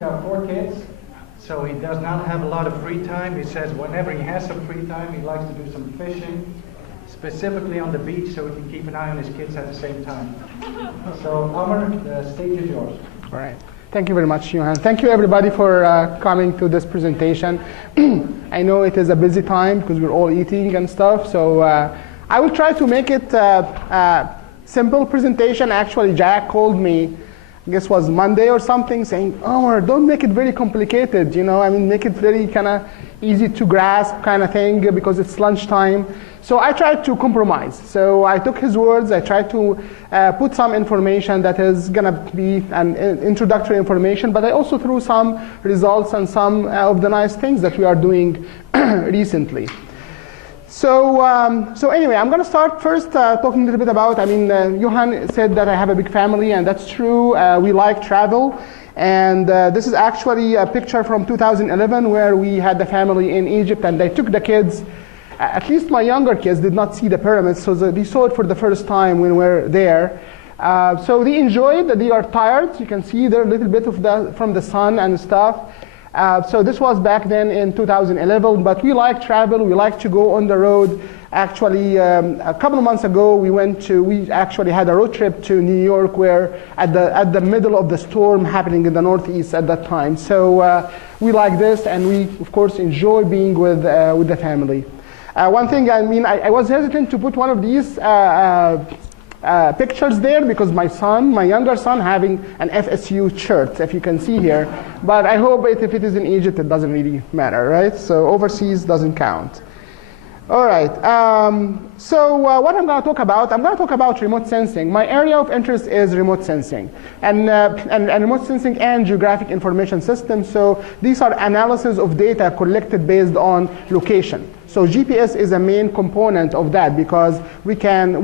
got 4 kids, so he does not have a lot of free time. He says whenever he has some free time, he likes to do some fishing, specifically on the beach, so he can keep an eye on his kids at the same time. So, Amr, the stage is yours. All right. Thank you very much, Johan. Thank you, everybody, for coming to this presentation. I know it is a busy time because we're all eating and stuff, so I will try to make it a simple presentation. Actually, Jack called me, I guess it was Monday or something, saying, "Omar, don't make it very complicated, you know, I mean, make it very kind of easy to grasp kind of thing because it's lunchtime." So I tried to compromise. So I took his words, I tried to put some information that is gonna be an introductory information, but I also threw some results and some of the nice things that we are doing recently. So anyway, I'm going to start first talking a little bit about, Johan said that I have a big family, and that's true. We like travel. And this is actually a picture from 2011 where we had the family in Egypt, and they took the kids. At least my younger kids did not see the pyramids, so they saw it for the first time when we were there. So they enjoyed, they are tired. You can see there a little bit of from the sun and stuff. So this was back then in 2011, but we like travel, we like to go on the road. Actually, a couple of months ago, we actually had a road trip to New York where at the middle of the storm happening in the Northeast at that time. So we like this, and we, of course, enjoy being with the family. One thing, I was hesitant to put one of these pictures there because my younger son, having an FSU shirt, if you can see here. But I hope if it is in Egypt, it doesn't really matter, right? So overseas doesn't count. All right. So what I'm going to talk about, I'm going to talk about remote sensing. My area of interest is remote sensing, and remote sensing and geographic information systems. So these are analysis of data collected based on location. So GPS is a main component of that because we can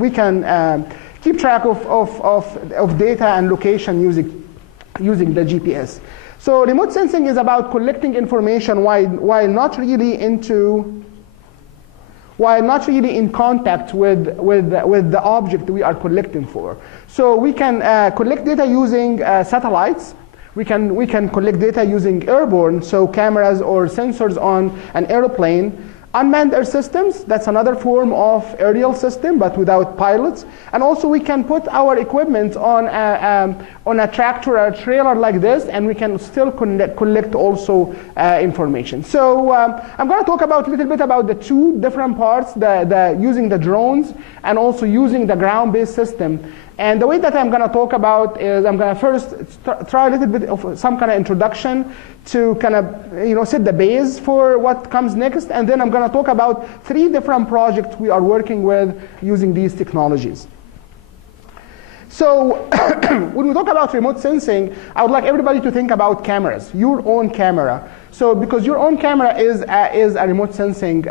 keep track of data and location using the GPS. So remote sensing is about collecting information while not really in contact with the object we are collecting for. So we can collect data using satellites. We can collect data using airborne, so cameras or sensors on an airplane. Unmanned air systems, that's another form of aerial system, but without pilots. And also we can put our equipment on a tractor or a trailer like this, and we can still collect also information. So I'm going to talk about a little bit about the two different parts, using the drones and also using the ground-based system. And the way that I'm going to talk about is I'm going to first try a little bit of some kind of introduction to kind of set the base for what comes next, and then I'm going to talk about 3 different projects we are working with using these technologies. So when we talk about remote sensing, I would like everybody to think about cameras, your own camera. So because your own camera is a remote sensing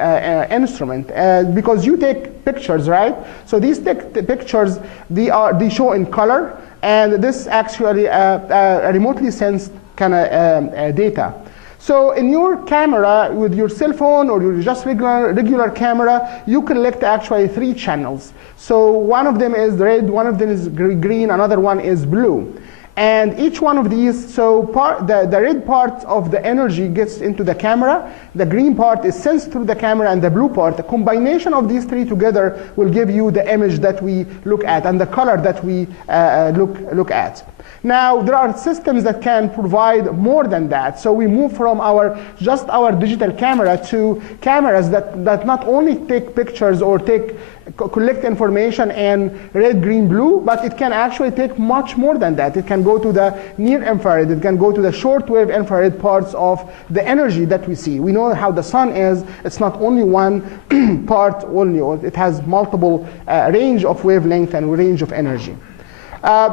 instrument, because you take pictures, right? So these pictures, they show in color, and this actually a remotely sensed kind of data. So in your camera, with your cell phone or your just regular camera, you collect actually 3 channels. So one of them is red, one of them is green, another one is blue. And each one of these, so the red part of the energy gets into the camera, the green part is sensed through the camera, and the blue part, the combination of these 3 together will give you the image that we look at and the color that we look at. Now, there are systems that can provide more than that. So we move from just our digital camera to cameras that not only take pictures or collect information in red, green, blue, but it can actually take much more than that. It can go to the near infrared. It can go to the shortwave infrared parts of the energy that we see. We know how the sun is. It's not only one part only. It has multiple range of wavelength and range of energy.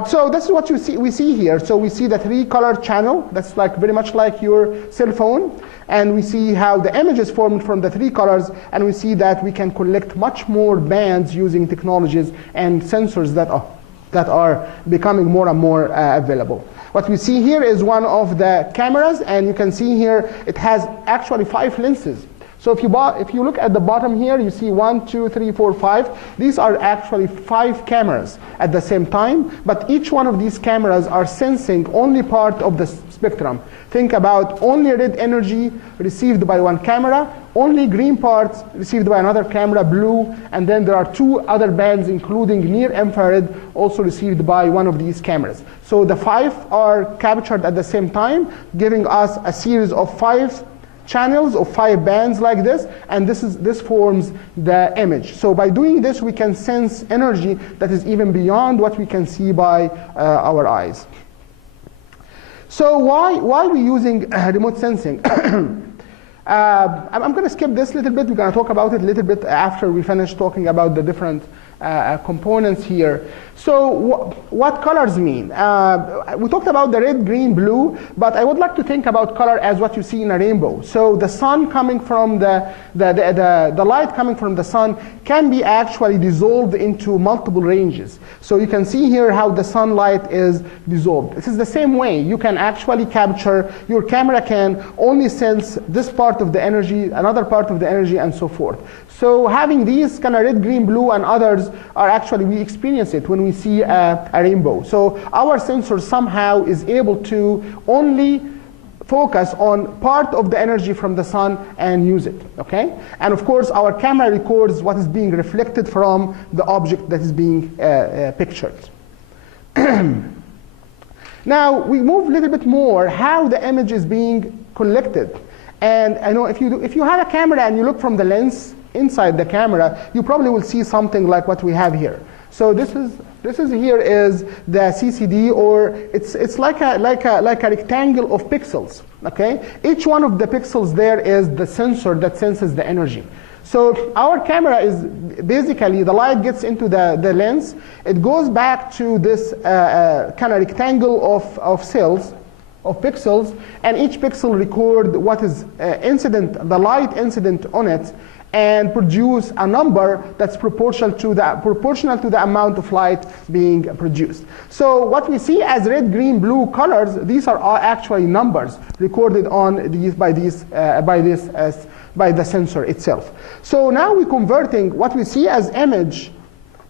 So this is what we see here. So we see the 3-color channel. That's very much like your cell phone. And we see how the image is formed from the 3 colors. And we see that we can collect much more bands using technologies and sensors that are becoming more and more available. What we see here is one of the cameras. And you can see here it has actually 5 lenses. So if you look at the bottom here, you see 1, 2, 3, 4, 5. These are actually 5 cameras at the same time, but each one of these cameras are sensing only part of the spectrum. Think about only red energy received by one camera, only green parts received by another camera, blue, and then there are 2 other bands, including near infrared, also received by one of these cameras. So the 5 are captured at the same time, giving us a series of 5 channels of 5 bands like this, and this forms the image. So by doing this, we can sense energy that is even beyond what we can see by our eyes. So why are we using remote sensing? I'm going to skip this a little bit. We're going to talk about it a little bit after we finish talking about the different components here. So what colors mean? We talked about the red, green, blue, but I would like to think about color as what you see in a rainbow. So the sun coming from the light coming from the sun can be actually dissolved into multiple ranges. So you can see here how the sunlight is dissolved. This is the same way. You can actually capture, your camera can only sense this part of the energy, another part of the energy, and so forth. So having these kind of red, green, blue, and others are actually, we experience it when we see a rainbow. So our sensor somehow is able to only focus on part of the energy from the sun and use it, okay? And of course, our camera records what is being reflected from the object that is being pictured. Now, we move a little bit more how the image is being collected. And I know if you have a camera and you look from the lens inside the camera, you probably will see something like what we have here. So this is here is the CCD, or it's like a rectangle of pixels. Okay, each one of the pixels there is the sensor that senses the energy. So our camera is basically, the light gets into the lens, it goes back to this kind of rectangle of cells, of pixels, and each pixel record what is incident, the light incident on it, and produce a number that's proportional to the amount of light being produced. So what we see as red, green, blue colors, these are actually numbers recorded on these by the sensor itself. So now we're converting what we see as image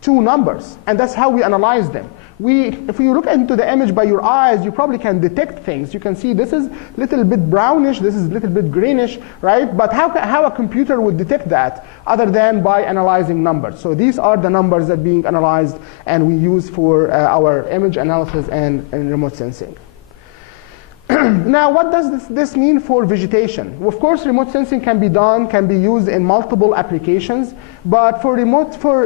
to numbers, and that's how we analyze them. If you look into the image by your eyes, you probably can detect things. You can see this is a little bit brownish, this is a little bit greenish, right? But how a computer would detect that other than by analyzing numbers? So these are the numbers that are being analyzed and we use for our image analysis and remote sensing. Now, what does this mean for vegetation? Of course, remote sensing can be used in multiple applications, but for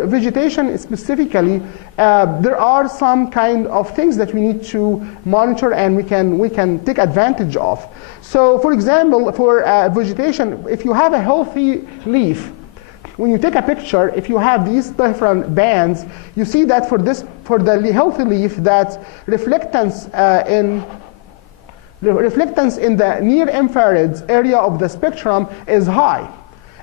vegetation specifically, there are some kind of things that we need to monitor and we can take advantage of. So, for example, for vegetation, if you have a healthy leaf, when you take a picture, if you have these different bands, you see that for the healthy leaf, that reflectance in the near infrared area of the spectrum is high,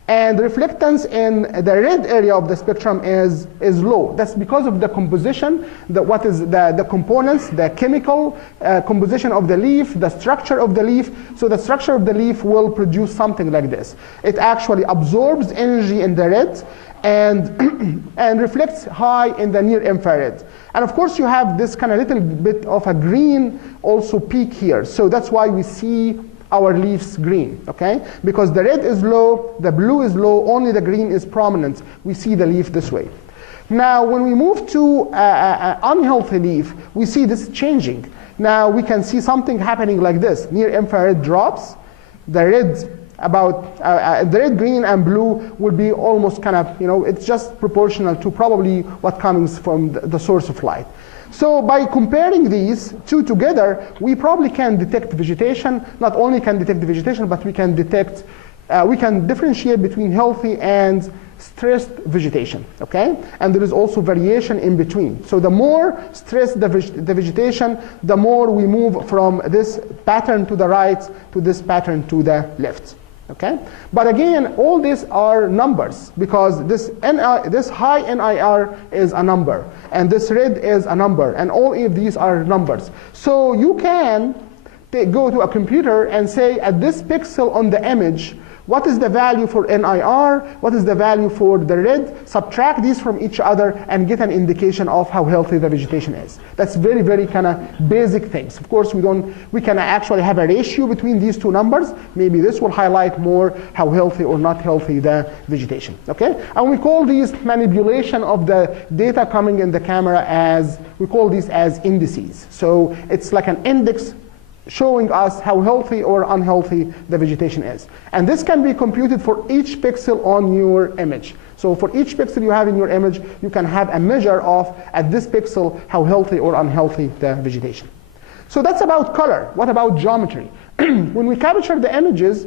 and reflectance in the red area of the spectrum is low. That's because of the composition, the components, the chemical composition of the leaf, the structure of the leaf. So the structure of the leaf will produce something like this. It actually absorbs energy in the red and reflects high in the near infrared. And of course, you have this kind of little bit of a green also peak here. So that's why we see our leaves green, okay? Because the red is low, the blue is low, only the green is prominent. We see the leaf this way. Now, when we move to an unhealthy leaf, we see this changing. Now, we can see something happening like this. Near infrared drops, the red, the red, green, and blue will be almost kind of, it's just proportional to probably what comes from the source of light. So by comparing these two together, we probably can detect vegetation. Not only can detect the vegetation, but we can detect, we can differentiate between healthy and stressed vegetation, okay? And there is also variation in between. So the more stressed the vegetation, the more we move from this pattern to the right to this pattern to the left. Okay? But again, all these are numbers, because this high NIR is a number, and this red is a number, and all of these are numbers. So you can go to a computer and say, at this pixel on the image, What is the value for NIR? What is the value for the red? Subtract these from each other and get an indication of how healthy the vegetation is. That's very, very kind of basic things. Of course, we can actually have a ratio between these two numbers. Maybe this will highlight more how healthy or not healthy the vegetation, okay? And we call these manipulation of the data coming in the camera as, we call these as indices. So it's like an index showing us how healthy or unhealthy the vegetation is. And this can be computed for each pixel on your image. So for each pixel you have in your image, you can have a measure of, at this pixel, how healthy or unhealthy the vegetation. So that's about color. What about geometry? When we capture the images,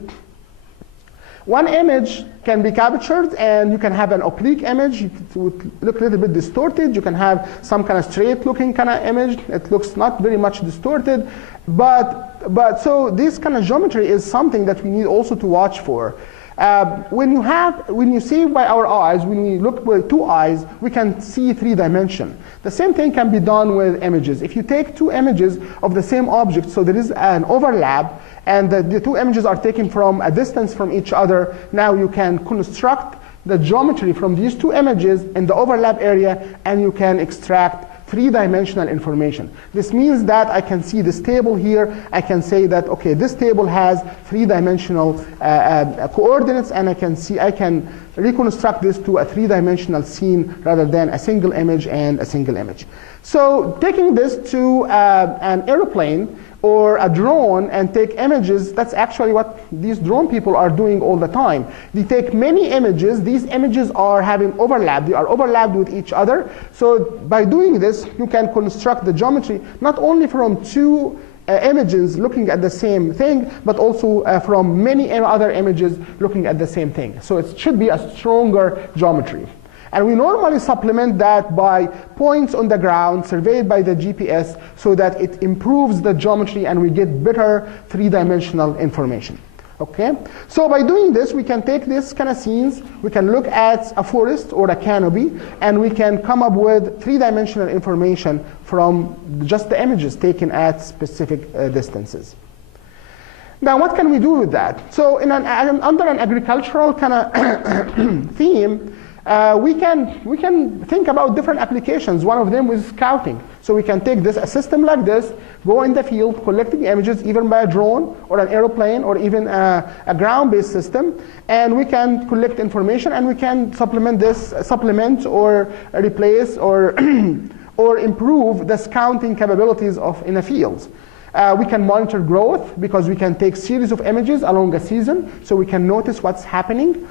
one image can be captured and you can have an oblique image. It would look a little bit distorted. You can have some kind of straight looking kind of image. It looks not very much distorted. But so this kind of geometry is something that we need also to watch for. When you see by our eyes, when we look with two eyes, we can see 3 dimension. The same thing can be done with images. If you take 2 images of the same object, so there is an overlap, and the 2 images are taken from a distance from each other, now you can construct the geometry from these 2 images in the overlap area, and you can extract 3-dimensional information. This means that I can see this table here. I can say that, okay, this table has 3-dimensional coordinates, and I can reconstruct this to a 3-dimensional scene rather than a single image and a single image. So taking this to an airplane or a drone and take images, that's actually what these drone people are doing all the time. They take many images. These images are having overlap. They are overlapped with each other. So by doing this, you can construct the geometry not only from 2 images looking at the same thing, but also from many other images looking at the same thing. So it should be a stronger geometry. And we normally supplement that by points on the ground surveyed by the GPS so that it improves the geometry and we get better 3-dimensional information. Okay? So by doing this, we can take this kind of scenes, we can look at a forest or a canopy, and we can come up with 3-dimensional information from just the images taken at specific distances. Now, what can we do with that? So under an agricultural kind of theme, we can think about different applications. One of them is scouting. So we can take a system like this, go in the field, collecting images even by a drone or an airplane or even a ground-based system, and we can collect information and we can supplement or replace or or improve the scouting capabilities in a field. We can monitor growth because we can take series of images along a season, so we can notice what's happening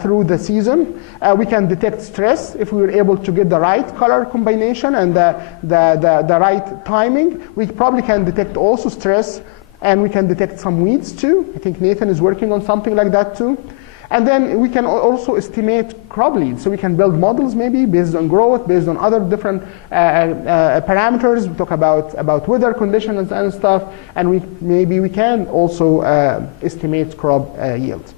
through the season. We can detect stress if we were able to get the right color combination and the right timing. We probably can detect also stress, and we can detect some weeds too. I think Nathan is working on something like that too. And then we can also estimate crop yield. So we can build models maybe based on growth, based on other different parameters. We talk about weather conditions and stuff. And maybe we can also estimate crop yield.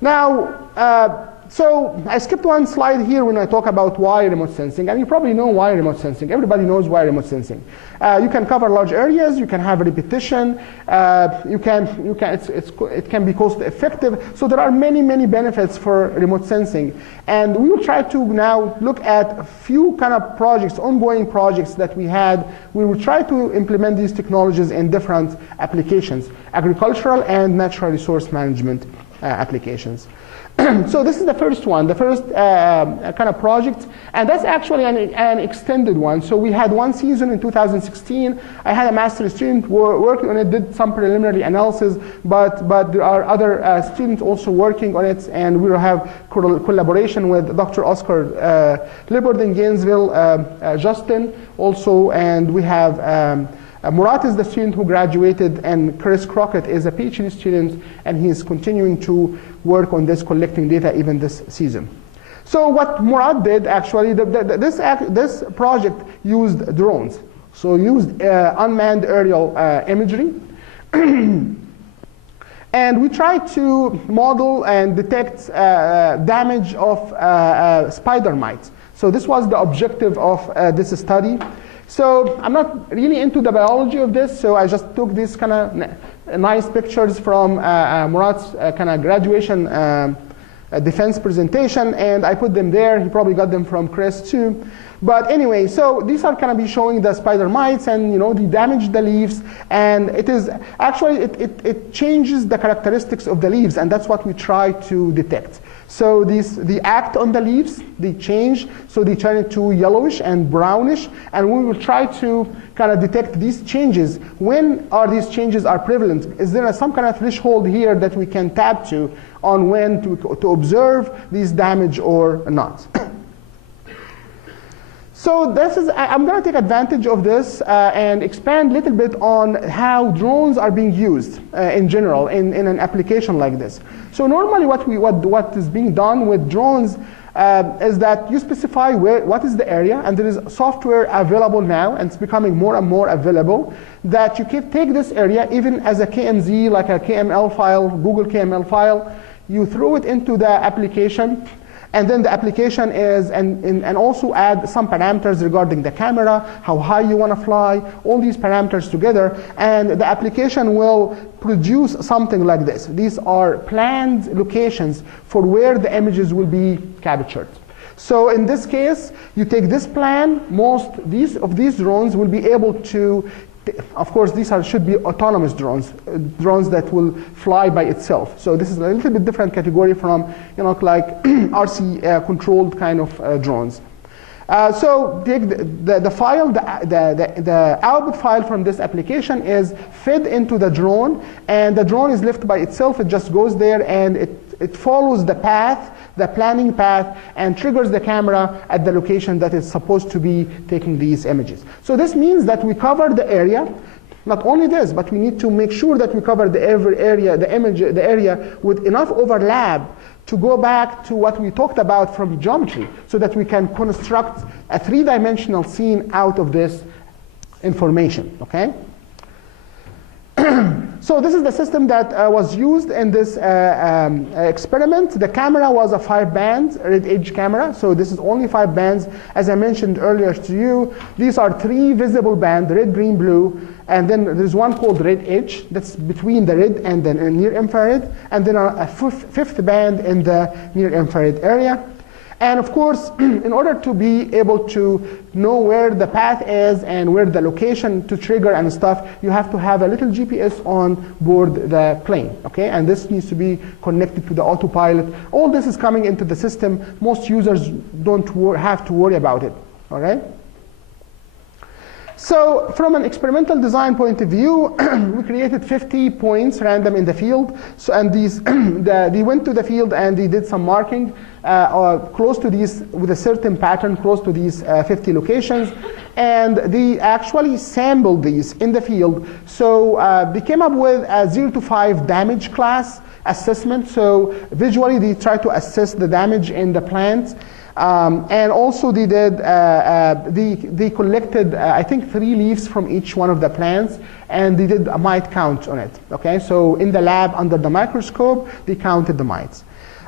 Now, so I skipped one slide here when I talk about why remote sensing, and you probably know why remote sensing. Everybody knows why remote sensing. You can cover large areas. You can have repetition. It can be cost effective. So there are many benefits for remote sensing, and we will try to now look at a few kind of projects, ongoing projects that we had. We will try to implement these technologies in different applications, agricultural and natural resource management applications. So this is the first one, the first kind of project, and that's actually an extended one. So we had one season in 2016. I had a master's student working on it, did some preliminary analysis, but there are other students also working on it, and we will have collaboration with Dr. Oscar Lippert in Gainesville, Justin also, and we have Murat is the student who graduated, and Chris Crockett is a PhD student, and he's continuing to work on this, collecting data even this season. So what Murat did actually, this project used drones. So used unmanned aerial imagery. And we tried to model and detect damage of spider mites. So this was the objective of this study. So I'm not really into the biology of this, so I just took these kind of nice pictures from Murat's kind of graduation defense presentation, and I put them there. He probably got them from Chris too. But anyway, so these are going to be showing the spider mites, and they damage the leaves, and it is actually it changes the characteristics of the leaves, and that's what we try to detect. So they act on the leaves, they change, so they turn into yellowish and brownish, and we will try to kind of detect these changes. When are these changes are prevalent? Is there some kind of threshold here that we can tap to on when to observe these damage or not? So I'm going to take advantage of this and expand a little bit on how drones are being used in general in an application like this. So normally what is being done with drones is that you specify what is the area, and there is software available now, and it's becoming more and more available, that you can take this area even as a KMZ, like a KML file, Google KML file, you throw it into the application, and then the application is, and also add some parameters regarding the camera, how high you want to fly, all these parameters together, and the application will produce something like this. These are planned locations for where the images will be captured. So in this case, you take this plan, most of these drones will be able to, of course, these should be autonomous drones, drones that will fly by itself. So this is a little bit different category from, like RC controlled kind of drones. So take the file, the output file from this application is fed into the drone, and the drone is left by itself. It just goes there and it follows the path, the planning path, and triggers the camera at the location that is supposed to be taking these images. So this means that we cover the area. Not only this, but we need to make sure that we cover the area with enough overlap to go back to what we talked about from geometry, so that we can construct a three-dimensional scene out of this information, okay? So this is the system that was used in this experiment. The camera was a 5-band red edge camera, so this is only 5 bands. As I mentioned earlier to you, these are 3 visible bands, red, green, blue, and then there's one called red edge, that's between the red and the near infrared, and then a fifth band in the near infrared area. And of course, in order to be able to know where the path is and where the location to trigger and stuff, you have to have a little GPS on board the plane, okay? And this needs to be connected to the autopilot. All this is coming into the system. Most users don't have to worry about it, all right? So from an experimental design point of view, we created 50 points random in the field. So, and these, they went to the field and they did some marking close to these, with a certain pattern close to these 50 locations. And they actually sampled these in the field. So they came up with a 0 to 5 damage class assessment. So visually they try to assess the damage in the plants. And also they did, they collected, I think 3 leaves from each one of the plants, and they did a mite count on it, okay? So in the lab, under the microscope, they counted the mites.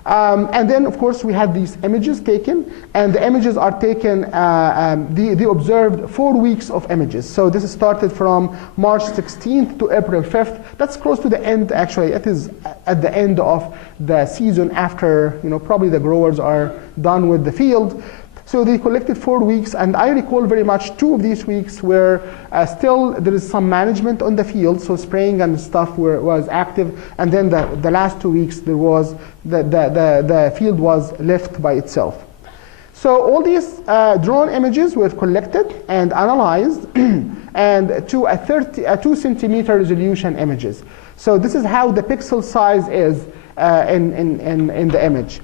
And then, of course, we had these images taken, and the images are taken, they observed 4 weeks of images. So this started from March 16th to April 5th. That's close to the end, actually. It is at the end of the season after, probably the growers are done with the field. So they collected 4 weeks, and I recall very much 2 of these weeks where still there is some management on the field, so spraying and stuff was active, and then the last 2 weeks there was, the field was left by itself. So all these drone images were collected and analyzed and to a 2 centimeter resolution images. So this is how the pixel size is in the image.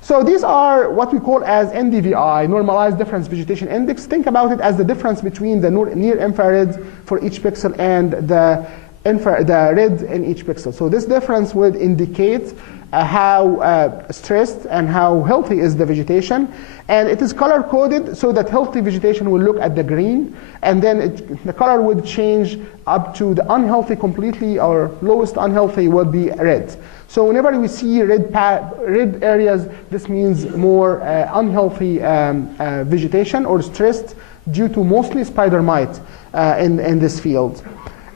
So these are what we call as NDVI, Normalized Difference Vegetation Index. Think about it as the difference between the near infrared for each pixel and the red in each pixel. So this difference would indicate how stressed and how healthy is the vegetation. And it is color-coded so that healthy vegetation will look at the green, and then the color would change up to the unhealthy completely, or lowest unhealthy would be red. So whenever we see red areas, this means more unhealthy vegetation or stressed due to mostly spider mite in this field.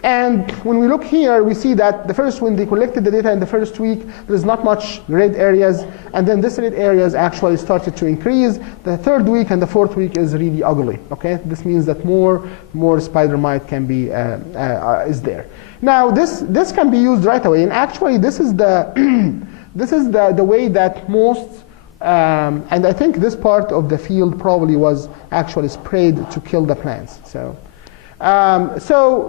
And when we look here, we see that the first, when they collected the data in the first week, there's not much red areas, and then this red areas actually started to increase. The third week and the fourth week is really ugly. Okay, this means that more spider mite can be is there. Now this can be used right away, and actually this is the this is the way that most and I think this part of the field probably was actually sprayed to kill the plants. So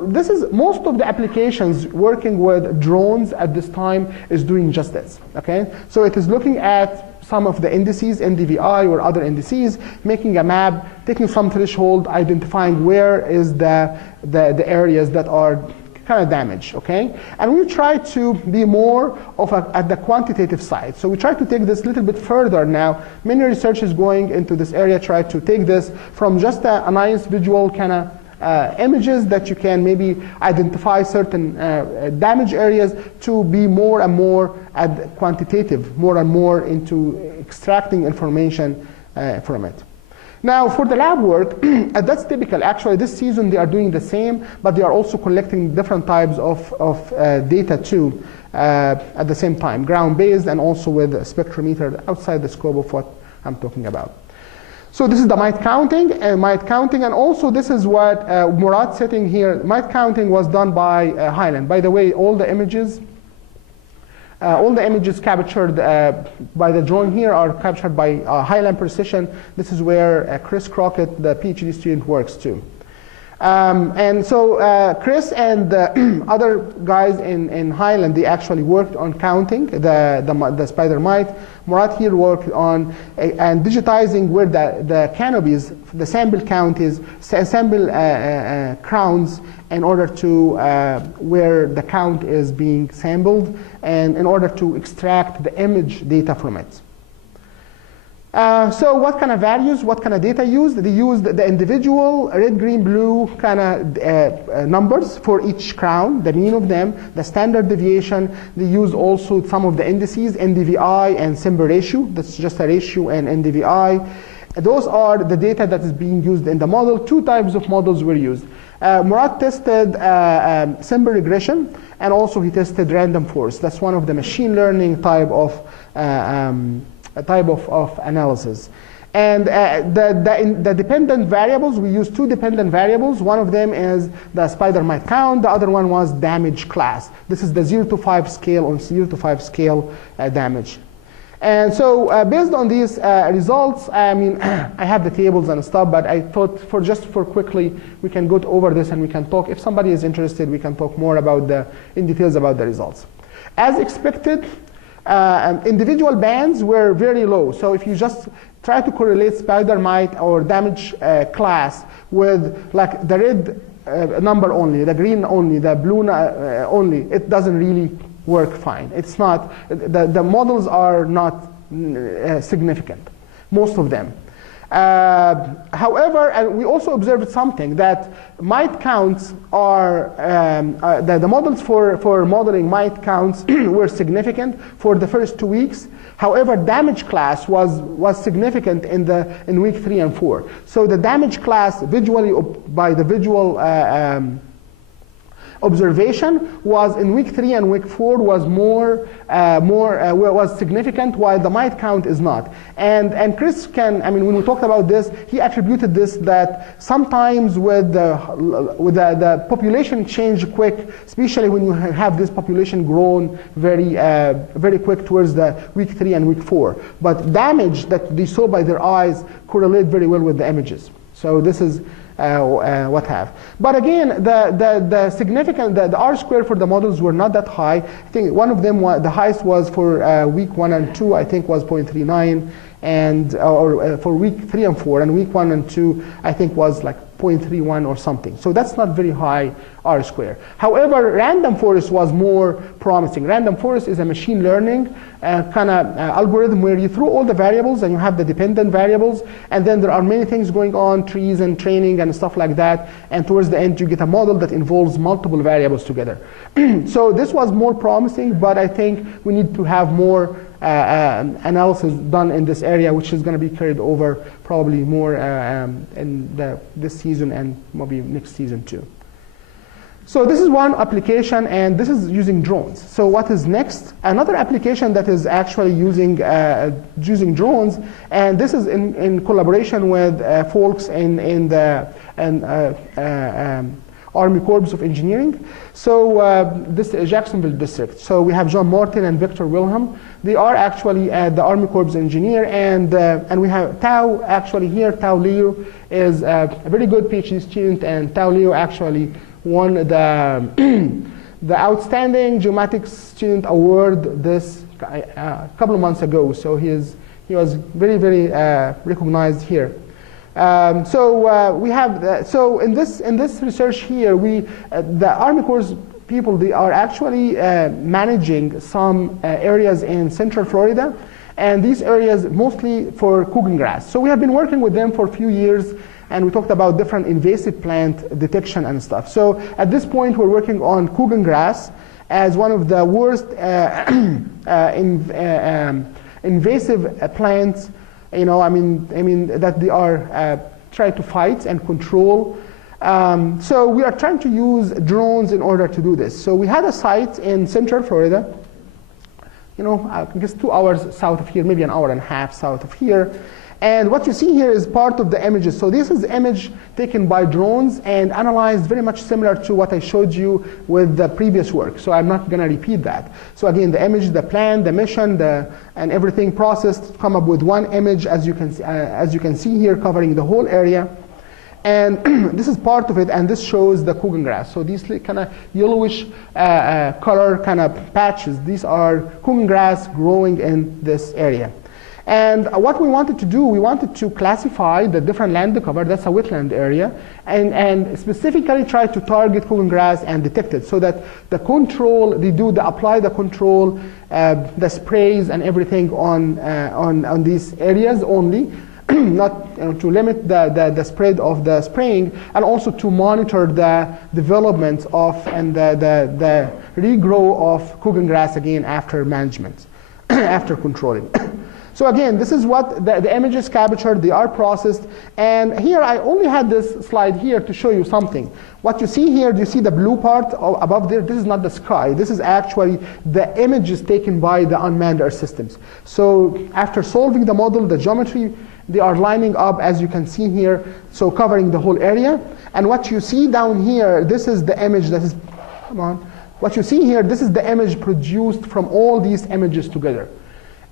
this is most of the applications working with drones at this time is doing just this. Okay, so it is looking at some of the indices, NDVI or other indices, making a map, taking some threshold, identifying where is the areas that are kind of damaged. Okay, and we try to be more of at the quantitative side. So we try to take this a little bit further now. Many research is going into this area, try to take this from just a nice visual kind of images that you can maybe identify certain damage areas to be more and more at quantitative, more and more into extracting information from it. Now for the lab work, that's typical. Actually this season they are doing the same, but they are also collecting different types of data too at the same time, ground-based and also with a spectrometer outside the scope of what I'm talking about. So this is the mite counting, and also this is what Murad's setting here. Mite counting was done by Highland. By the way, all the images captured by the drone here are captured by Highland Precision. This is where Chris Crockett, the PhD student, works too. And so Chris and the other guys in Highland, they actually worked on counting the spider mite. Murad here worked on and digitizing where the canopies, the sample count is, sample crowns in order to where the count is being sampled, and in order to extract the image data from it. So what kind of values, what kind of data used? They used the individual red, green, blue kind of numbers for each crown, the mean of them, the standard deviation. They used also some of the indices, NDVI and Simber ratio. That's just a ratio and NDVI. Those are the data that is being used in the model. Two types of models were used. Murad tested Simber regression, and also he tested random forest. That's one of the machine learning type of analysis. And the dependent variables, we use two dependent variables. One of them is the spider mite count. The other one was damage class. This is the 0 to 5 scale on 0 to 5 scale damage. And so based on these results, I mean, I have the tables and stuff, but I thought for quickly, we can go over this and we can talk. If somebody is interested, we can talk more about in details about the results. As expected, individual bands were very low. So if you just try to correlate spider mite or damage class with like the red number only, the green only, the blue only, it doesn't really work fine. It's not, the models are not significant, most of them. However, and we also observed something, that mite counts are, the models for modeling mite counts were significant for the first 2 weeks. However, damage class was significant in week 3 and 4. So the damage class visually, by the visual observation, was in week 3 and week 4 was was significant, while the mite count is not. And Chris can, I mean, when we talked about this, he attributed this that sometimes with the population change quick, especially when you have this population grown very quick towards the week 3 and week 4. But damage that they saw by their eyes correlate very well with the images. So this is what have. But again, the significant, the R square for the models were not that high. I think one of them, the highest was for week 1 and 2, I think was 0.39, and for week 3 and 4, and week 1 and 2, I think was like 0.31 or something. So that's not very high R square. However, random forest was more promising. Random forest is a machine learning kind of algorithm where you throw all the variables and you have the dependent variables, and then there are many things going on, trees and training and stuff like that, and towards the end you get a model that involves multiple variables together. So this was more promising, but I think we need to have more analysis done in this area, which is going to be carried over probably more in this season and maybe next season too. So this is one application, and this is using drones. So what is next? Another application that is actually using drones, and this is in collaboration with folks in the Army Corps of Engineering. So this is Jacksonville district. So we have John Martin and Victor Wilhelm. They are actually at the Army Corps of Engineer, and we have Tao actually here. Tao Leo is a very good PhD student, and Tao Leo actually won the Outstanding Geomatics Student Award this a couple of months ago. So he was very, very recognized here. We have so in this research here, the Army Corps people, they are actually managing some areas in Central Florida, and these areas mostly for Cogan grass. So we have been working with them for a few years, and we talked about different invasive plant detection and stuff. So at this point, we're working on Cogan grass as one of the worst invasive plants. You know, I mean that they are trying to fight and control. So we are trying to use drones in order to do this. So we had a site in Central Florida, you know, I guess 2 hours south of here, maybe an hour and a half south of here. And what you see here is part of the images. So this is the image taken by drones and analyzed very much similar to what I showed you with the previous work. So I'm not going to repeat that. So again, the image, the plan, the mission, and everything processed to come up with one image, as you can see here, covering the whole area. And this is part of it, and this shows the Cogan grass. So these kind of yellowish color kind of patches, these are Cogan grass growing in this area. And what we wanted to do, we wanted to classify the different land cover, that's a wetland area, and specifically try to target Cogan grass and detect it, so that the control, apply the control, the sprays and everything on these areas only, not to limit the spread of the spraying, and also to monitor the development of and the regrow of Cogan grass again after management, after controlling. So again, this is what the images captured, they are processed. And here I only had this slide here to show you something. What you see here, do you see the blue part above there? This is not the sky. This is actually the images taken by the unmanned air systems. So after solving the model, the geometry, they are lining up, as you can see here, so covering the whole area. And what you see down here, this is the image that is, come on. What you see here, this is the image produced from all these images together.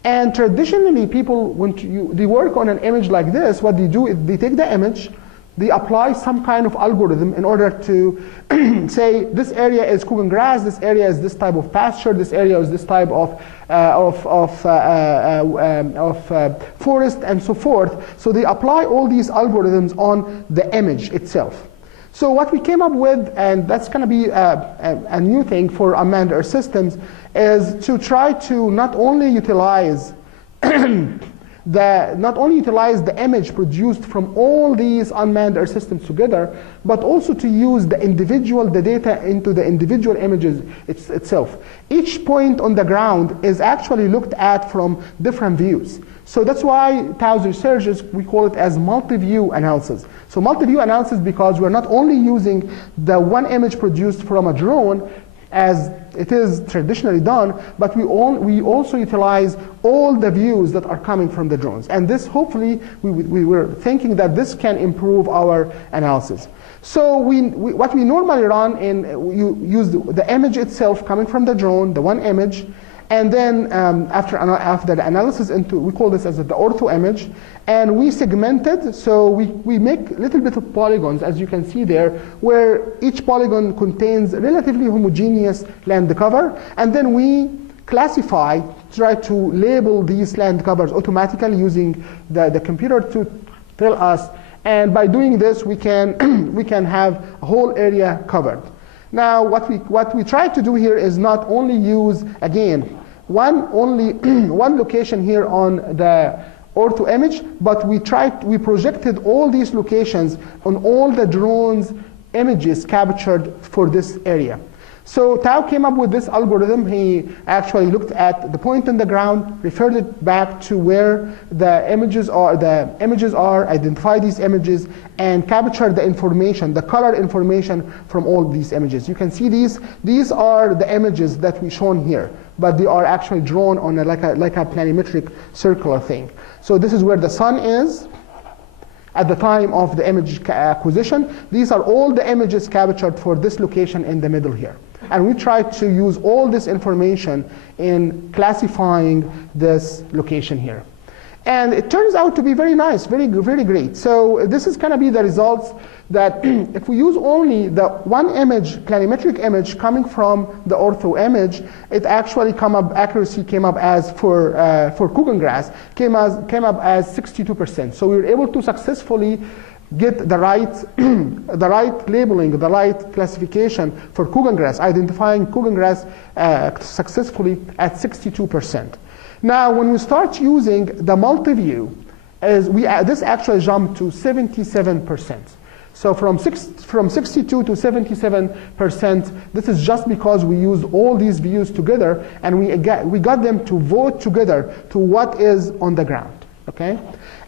And traditionally, people, when they work on an image like this, what they do is they take the image, they apply some kind of algorithm in order to say this area is Cogan grass, this area is this type of pasture, this area is this type of forest, and so forth. So they apply all these algorithms on the image itself. So what we came up with, and that's going to be a new thing for unmanned air systems, is to try to not only utilize the image produced from all these unmanned air systems together, but also to use the data into the individual images itself. Each point on the ground is actually looked at from different views. So that's why Tao's researchers, we call it as multi-view analysis. So multi-view analysis because we're not only using the one image produced from a drone, as it is traditionally done, but we also utilize all the views that are coming from the drones. And this, hopefully, we were thinking that this can improve our analysis. So what we normally run you use the image itself coming from the drone, the one image, and then after the analysis we call this as the ortho image, and we segment it, so we make a little bit of polygons, as you can see there, where each polygon contains relatively homogeneous land cover, and then we classify, try to label these land covers automatically using the computer to tell us, and by doing this we can have a whole area covered. Now, what we try to do here is not only use, again, one location here on the ortho image, but we projected all these locations on all the drones images captured for this area. So Tao came up with this algorithm. He actually looked at the point on the ground, referred it back to where the images are, identify these images, and capture the information, the color information from all these images. You can see these are the images that we shown here, but they are actually drawn on like a planimetric circular thing. So this is where the sun is at the time of the image acquisition. These are all the images captured for this location in the middle here. And we try to use all this information in classifying this location here. And it turns out to be very nice, very great. So this is going to be the results that if we use only the one image, planimetric image coming from the ortho image, it actually accuracy came up as for Cogan grass, came up as 62%. So we were able to successfully get the right, the right labeling, the right classification for Cogan grass, identifying Cogan grass successfully at 62%. Now, when we start using the multi-view, this actually jumped to 77%. So from 62 to 77%, this is just because we used all these views together, and we got them to vote together to what is on the ground, okay?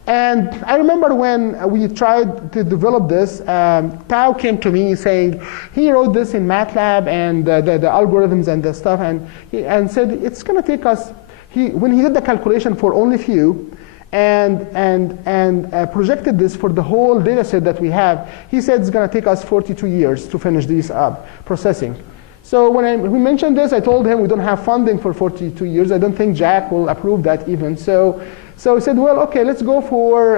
And I remember when we tried to develop this, Tao came to me saying he wrote this in MATLAB and the algorithms and the stuff, and said it's going to take us. When he did the calculation for only few, and projected this for the whole data set that we have, he said it's going to take us 42 years to finish these processing. So when we mentioned this, I told him we don't have funding for 42 years. I don't think Jack will approve that even. So he said, well, okay, let's go for,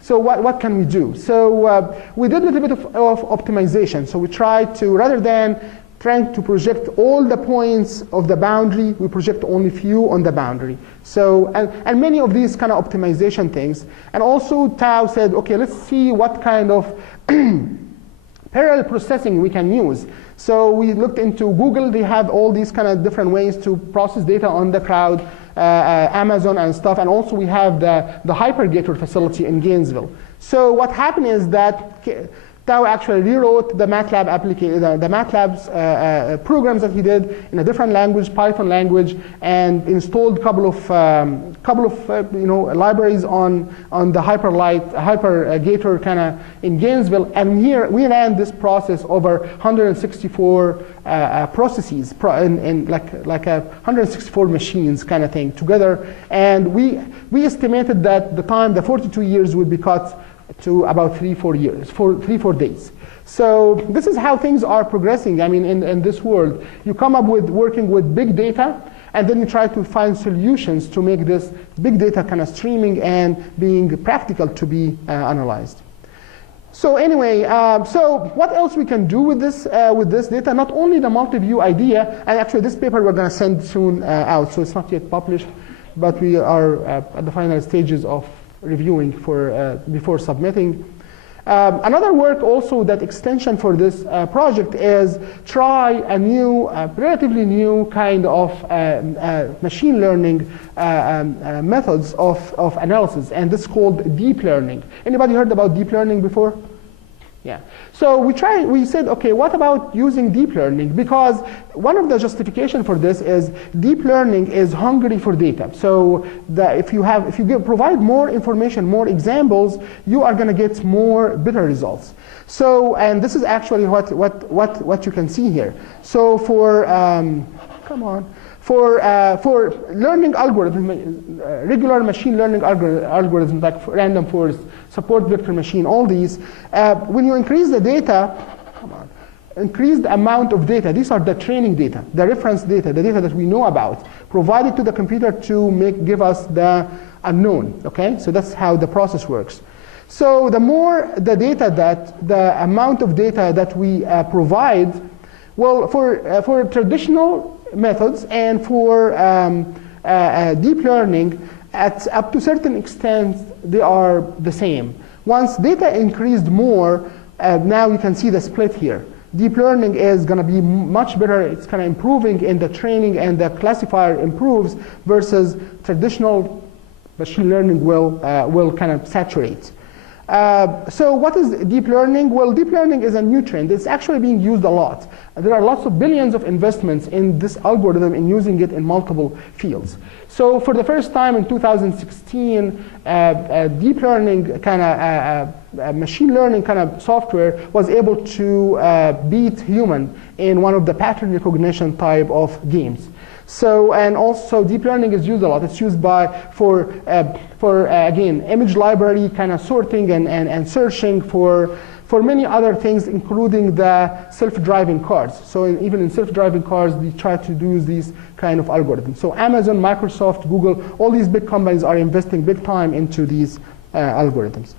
so what can we do? So we did a little bit of optimization. So we tried to, rather than trying to project all the points of the boundary, we project only few on the boundary. So, and many of these kind of optimization things. And also Tao said, okay, let's see what kind of parallel processing we can use. So we looked into Google. They have all these kind of different ways to process data on the cloud, Amazon and stuff. And also we have the Hypergator facility in Gainesville. So what happened is that Tao actually rewrote the MATLAB application, the MATLAB's programs that he did in a different language, Python language, and installed a couple of libraries on the Hypergator kind of in Gainesville. And here we ran this process over 164 processes in like 164 machines kind of thing together. And we estimated that the time, the 42 years, would be cut to about 3-4 days. So this is how things are progressing. I mean, in this world, you come up with working with big data, and then you try to find solutions to make this big data kind of streaming and being practical to be analyzed. So anyway, so what else we can do with this data? Not only the multi-view idea, and actually this paper we're going to send soon out, so it's not yet published, but we are at the final stages of reviewing before submitting. Another work also, that extension for this project, is try a new, relatively new kind of machine learning methods of analysis, and this is called deep learning. Anybody heard about deep learning before? Yeah. So we said, okay, what about using deep learning? Because one of the justification for this is deep learning is hungry for data. So if you provide more information, more examples, you are going to get better results. So, and this is actually what you can see here. So for for learning algorithms, regular machine learning algorithms like random forest, support vector machine, all these, when you increase the data, increase the amount of data. These are the training data, the reference data, the data that we know about, provided to the computer to give us the unknown, okay? So that's how the process works. So the more the data the amount of data that we provide, well, for traditional methods and for deep learning, up to a certain extent, they are the same. Once data increased more, now you can see the split here. Deep learning is going to be much better. It's kind of improving in the training, and the classifier improves, versus traditional machine learning will kind of saturate. So what is deep learning? Well, deep learning is a new trend. It's actually being used a lot. There are lots of billions of investments in this algorithm and using it in multiple fields. So for the first time in 2016, deep learning kind of machine learning kind of software was able to beat human in one of the pattern recognition type of games. So, and also deep learning is used a lot. It's used for again, image library kind of sorting and searching for many other things, including the self-driving cars. So even in self-driving cars, they try to do these kind of algorithms. So Amazon, Microsoft, Google, all these big companies are investing big time into these algorithms.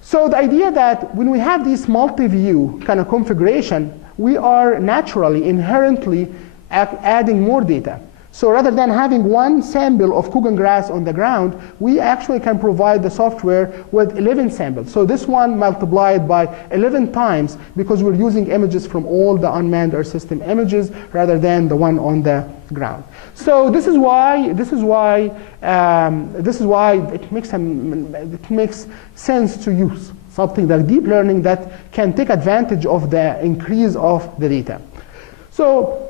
So the idea that when we have this multi-view kind of configuration, we are naturally, inherently adding more data. So rather than having one sample of Cogan grass on the ground, we actually can provide the software with 11 samples. So this one multiplied by 11 times because we're using images from all the unmanned Earth system images rather than the one on the ground. So this is why it makes sense to use something like deep learning that can take advantage of the increase of the data. So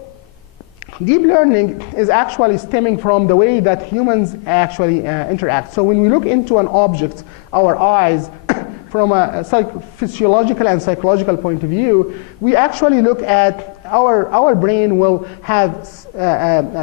deep learning is actually stemming from the way that humans actually interact. So when we look into an object, our eyes, from a physiological and psychological point of view, we actually look at our brain will have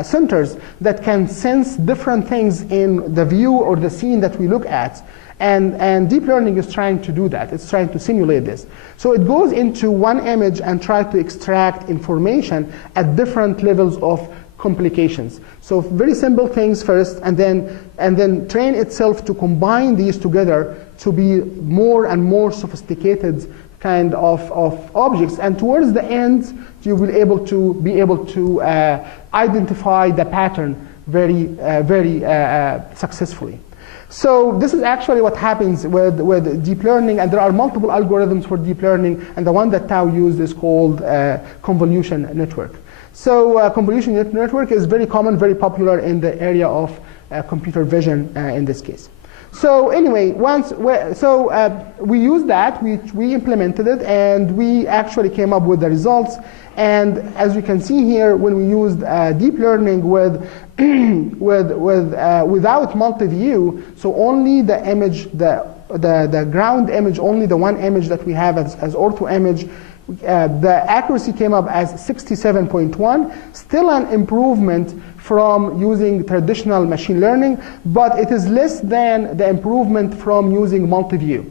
centers that can sense different things in the view or the scene that we look at. And deep learning is trying to do that. It's trying to simulate this. So it goes into one image and try to extract information at different levels of complications. So very simple things first, and then train itself to combine these together to be more and more sophisticated kind of objects. And towards the end, you will be able to identify the pattern very successfully. So this is actually what happens with deep learning, and there are multiple algorithms for deep learning, and the one that Tao used is called convolution network. So convolution network is very common, very popular in the area of computer vision in this case. So anyway, we used that, we implemented it, and we actually came up with the results. And as you can see here, when we used deep learning without multi-view, so only the image, the ground image, only the one image that we have as ortho image, the accuracy came up as 67.1, still an improvement from using traditional machine learning, but it is less than the improvement from using multi-view.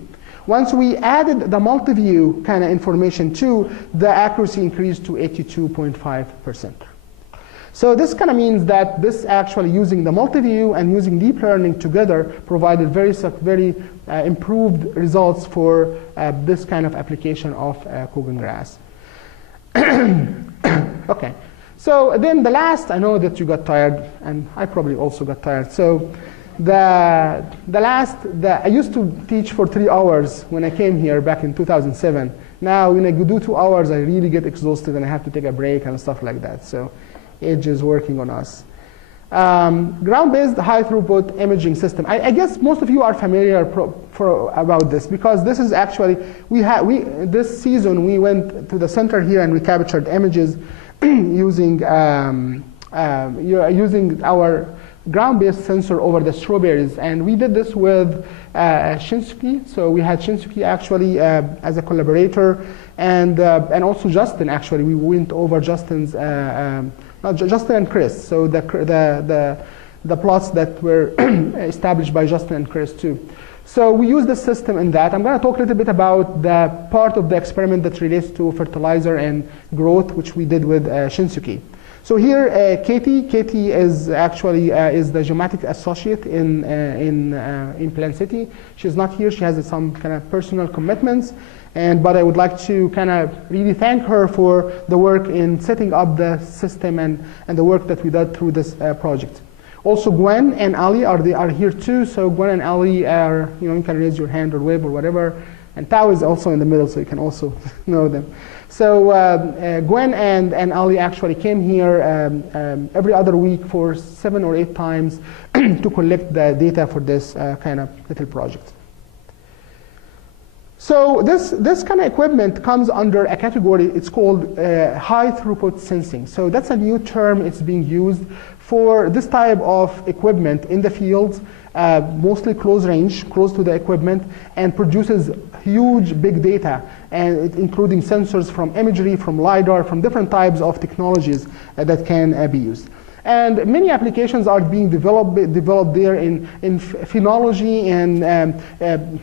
Once we added the multi-view kind of information too, the accuracy increased to 82.5%. So this kind of means that this actually using the multi-view and using deep learning together provided very improved results for this kind of application of Cogan grass. Okay. So then the last, I know that you got tired, and I probably also got tired. So I used to teach for 3 hours when I came here back in 2007. Now when I do 2 hours, I really get exhausted and I have to take a break and stuff like that. So age is working on us. Ground-based high throughput imaging system. I guess most of you are familiar about this because this is actually, this season we went to the center here and we captured images using our ground-based sensor over the strawberries, and we did this with Shinsuke. So we had Shinsuke actually as a collaborator, and also Justin. Actually, we went over Justin's Justin and Chris. So the plots that were established by Justin and Chris too. So we use the system in that. I'm going to talk a little bit about the part of the experiment that relates to fertilizer and growth, which we did with Shinsuke. So here, Katie is actually is the geomatic associate in Plant City. She's not here. She has some kind of personal commitments, but I would like to kind of really thank her for the work in setting up the system and the work that we did through this project. Also, Gwen and Ali are here too. So Gwen and Ali are, you can raise your hand or wave or whatever. And Tao is also in the middle, so you can also know them. So Gwen and Ali actually came here every other week for 7 or 8 times to collect the data for this kind of little project. So this kind of equipment comes under a category, it's called high throughput sensing. So that's a new term, it's being used for this type of equipment in the field, mostly close range, close to the equipment, and produces huge big data, and including sensors from imagery, from LiDAR, from different types of technologies that can be used. And many applications are being developed there in phenology and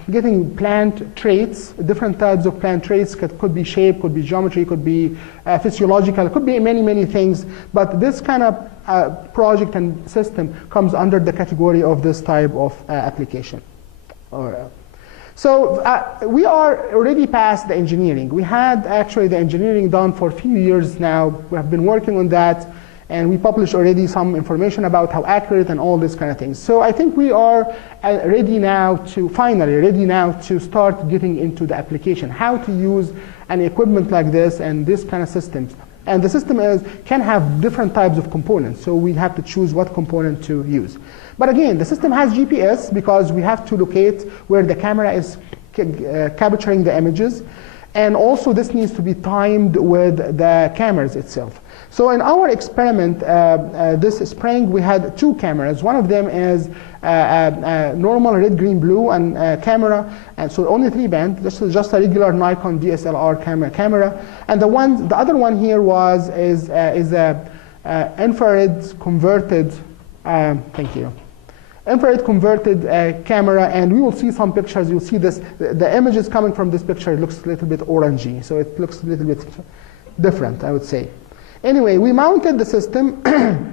getting plant traits, different types of plant traits. Could be shape, could be geometry, could be physiological, could be many, many things. But this kind of project and system comes under the category of this type of application. So we are already past the engineering. We had actually the engineering done for a few years now. We have been working on that. And we published already some information about how accurate and all this kind of things. So I think we are finally ready now to start getting into the application, how to use an equipment like this and this kind of systems. And the system can have different types of components, so we have to choose what component to use. But again, the system has GPS because we have to locate where the camera is capturing the images. And also this needs to be timed with the cameras itself. So in our experiment this spring, we had two cameras. One of them is normal red, green, blue and camera, and so only 3-band. This is just a regular Nikon DSLR camera. And the other one here is a infrared converted. Thank you. Infrared converted camera, and we will see some pictures. You'll see this. The images coming from this picture, it looks a little bit orangey, so it looks a little bit different, I would say. Anyway, we mounted the system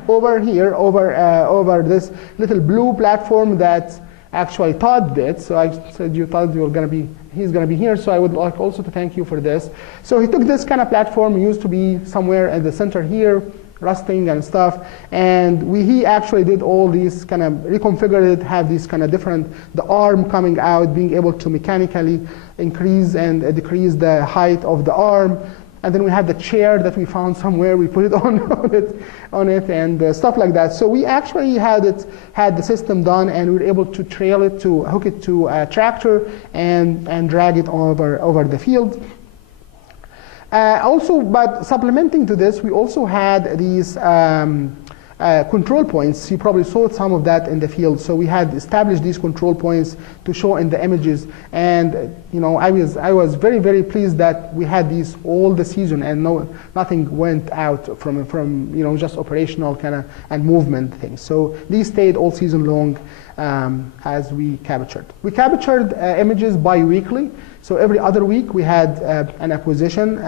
over here, over this little blue platform that actually Todd did. So I said, Todd, he's going to be here. So I would like also to thank you for this. So he took this kind of platform, used to be somewhere at the center here, rusting and stuff, and he actually did all these kind of reconfigured it, have these kind of different, the arm coming out, being able to mechanically increase and decrease the height of the arm. And then we have the chair that we found somewhere, we put it on it and stuff like that. So we actually had the system done, and we were able to hook it to a tractor and drag it over the field. Also, but supplementing to this, we also had these control points. You probably saw some of that in the field. So we had established these control points to show in the images. And I was very, very pleased that we had these all the season, and nothing went out from just operational kind of and movement things. So these stayed all season long as we captured. We captured images bi-weekly. So every other week we had an acquisition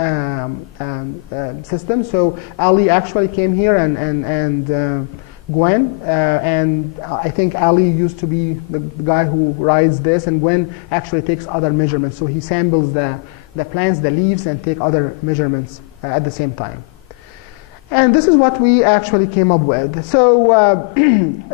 system. So Ali actually came here and Gwen, and I think Ali used to be the guy who rides this, and Gwen actually takes other measurements. So he samples the plants, the leaves, and take other measurements at the same time. And this is what we actually came up with. So,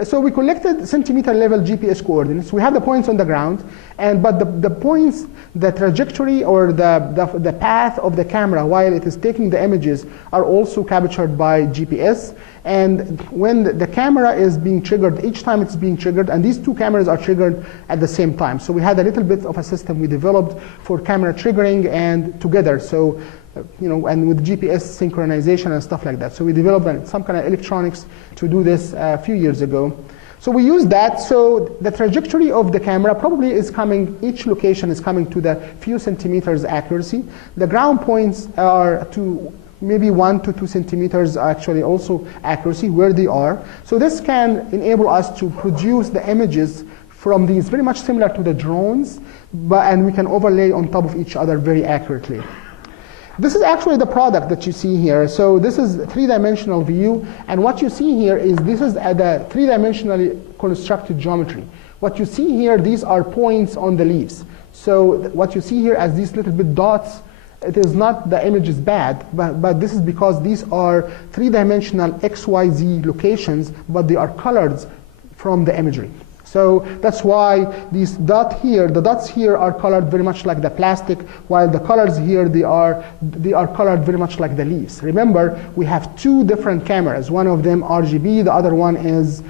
so we collected centimeter level GPS coordinates. We have the points on the ground, but the points, the trajectory or the path of the camera while it is taking the images are also captured by GPS. And when the camera is being triggered, each time it's being triggered, and these two cameras are triggered at the same time. So we had a little bit of a system we developed for camera triggering and together. So, and with GPS synchronization and stuff like that. So we developed some kind of electronics to do this a few years ago. So we use that. So the trajectory of the camera probably is coming, each location is coming to the few centimeters accuracy. The ground points are to maybe 1 to 2 centimeters actually also accuracy where they are. So this can enable us to produce the images from these very much similar to the drones, and we can overlay on top of each other very accurately. This is actually the product that you see here. So this is a 3-dimensional view, and what you see here is this is the 3-dimensionally constructed geometry. What you see here, these are points on the leaves. So what you see here as these little bit dots, it is not the image is bad, but this is because these are 3-dimensional XYZ locations, but they are colored from the imagery. So that's why these the dots here are colored very much like the plastic, while the colors here, they are colored very much like the leaves. Remember, we have two different cameras. One of them RGB, the other one is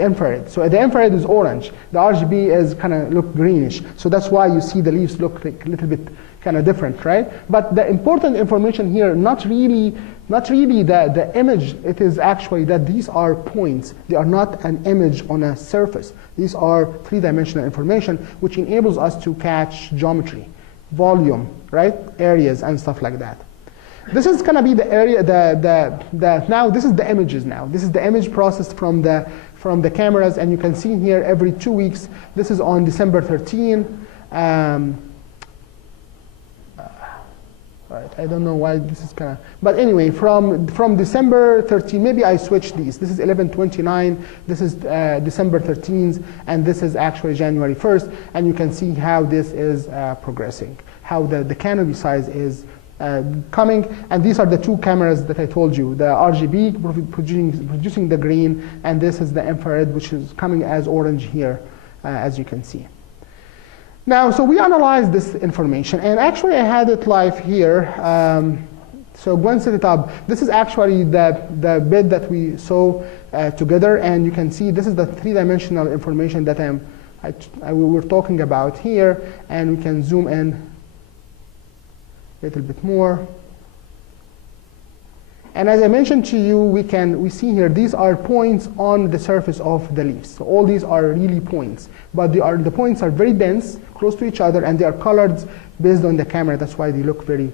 infrared. So the infrared is orange. The RGB is kind of look greenish. So that's why you see the leaves look like a little bit kind of different, right? But the important information here, not really the image, it is actually that these are points. They are not an image on a surface. These are three-dimensional information, which enables us to catch geometry, volume, right? Areas and stuff like that. This is going to be the area, now this is the images now. This is the image processed from the cameras, and you can see here every 2 weeks. This is on December 13. Right, I don't know why this is kind of, but anyway, from December 13, maybe I switched these. This is 11/29, this is December 13th, and this is actually January 1st, and you can see how this is progressing, how the canopy size is coming, and these are the two cameras that I told you, the RGB producing the green, and this is the infrared, which is coming as orange here, as you can see. Now, so we analyzed this information, and actually I had it live here. So go and set it up. This is actually the bid that we saw together, and you can see this is the three-dimensional information that we were talking about here, and we can zoom in a little bit more. And as I mentioned to you, we see here, these are points on the surface of the leaves. So all these are really points, but the points are very dense, close to each other, and they are colored based on the camera. That's why they look they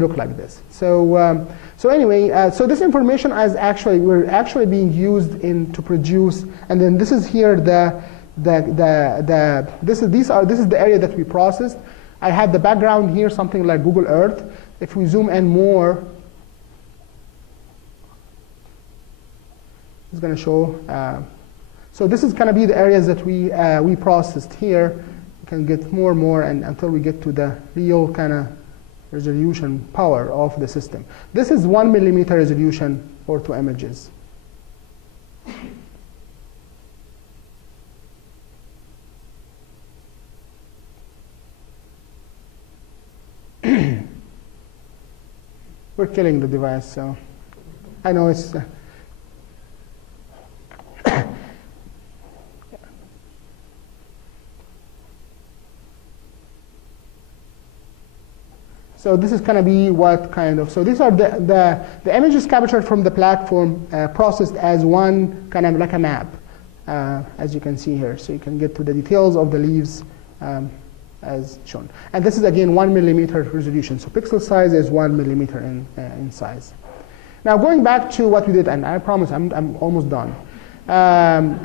look like this. So so anyway, so this information is actually being used to produce, and then this is here this is the area that we processed. I had the background here, something like Google Earth. If we zoom in more, it's going to show. So this is going to be the areas that we processed here. You can get more and more, and until we get to the real kind of resolution power of the system. This is 1 millimeter resolution ortho images. We're killing the device, so I know it's. So this is going to be what kind of, so these are the images captured from the platform, processed as one kind of like a map, as you can see here. So you can get to the details of the leaves as shown. And this is again 1 millimeter resolution. So pixel size is 1 millimeter in size. Now going back to what we did, and I promise I'm almost done.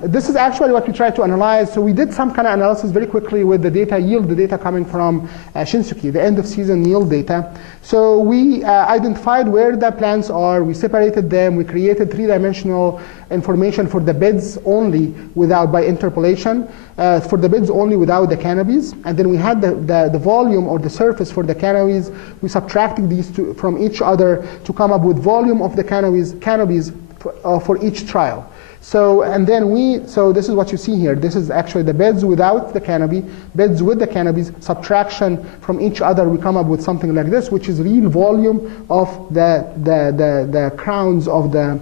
This is actually what we tried to analyze. So we did some kind of analysis very quickly with the data coming from Shinsuke, the end of season yield data. So we identified where the plants are, we separated them, we created three-dimensional information for the beds only by interpolation, for the beds only without the canopies. And then we had the volume or the surface for the canopies. We subtracted these two from each other to come up with volume of the canopies for each trial. So, and then so this is what you see here. This is actually the beds without the canopy, beds with the canopies, subtraction from each other, we come up with something like this, which is real volume of the crowns of the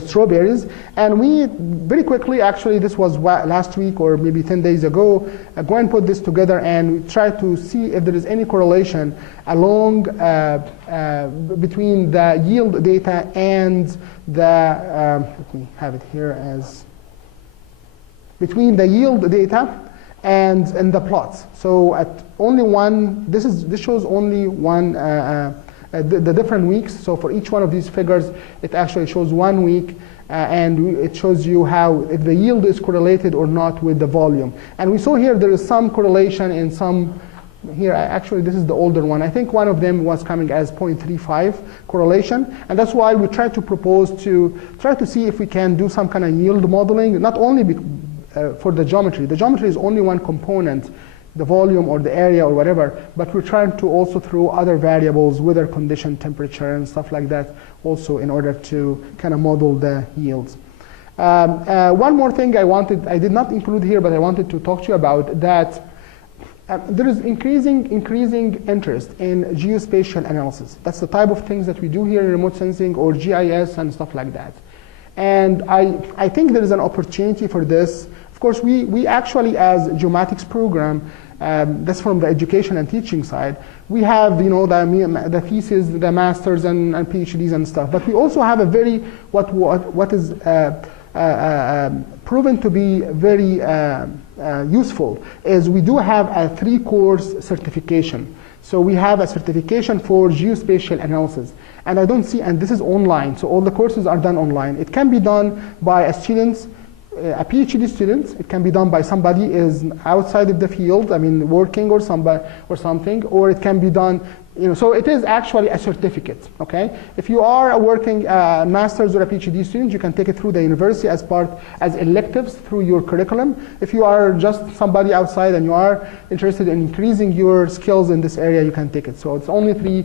strawberries. And we very quickly, actually this was last week or maybe 10 days ago, go and put this together and try to see if there is any correlation along between the yield data and let me have it here as, between the yield data and the plots. So at only one, this shows only one, the different weeks. So for each one of these figures, it actually shows 1 week, and it shows you how, if the yield is correlated or not with the volume. And we saw here there is some correlation in some, here actually this is the older one. I think one of them was coming as 0.35 correlation, and that's why we tried to propose to try to see if we can do some kind of yield modeling, not only for the geometry. The geometry is only one component, the volume or the area or whatever, but we're trying to also throw other variables, weather condition, temperature, and stuff like that also in order to kind of model the yields. One more thing I did not include here, but I wanted to talk to you about that. There is increasing interest in geospatial analysis. That's the type of things that we do here in remote sensing or GIS and stuff like that. And I think there is an opportunity for this. Of course, we actually, as geomatics program, that's from the education and teaching side, we have the thesis, the masters and PhDs and stuff. But we also have a very what is proven to be very useful is we do have a 3-course certification. So we have a certification for geospatial analysis. And I don't see, and this is online, so all the courses are done online. It can be done by a student, a PhD student. It can be done by somebody is outside of the field, I mean working or something, or it can be done, so it is actually a certificate, okay? If you are a working master's or a PhD student, you can take it through the university as electives through your curriculum. If you are just somebody outside and you are interested in increasing your skills in this area, you can take it. So it's only three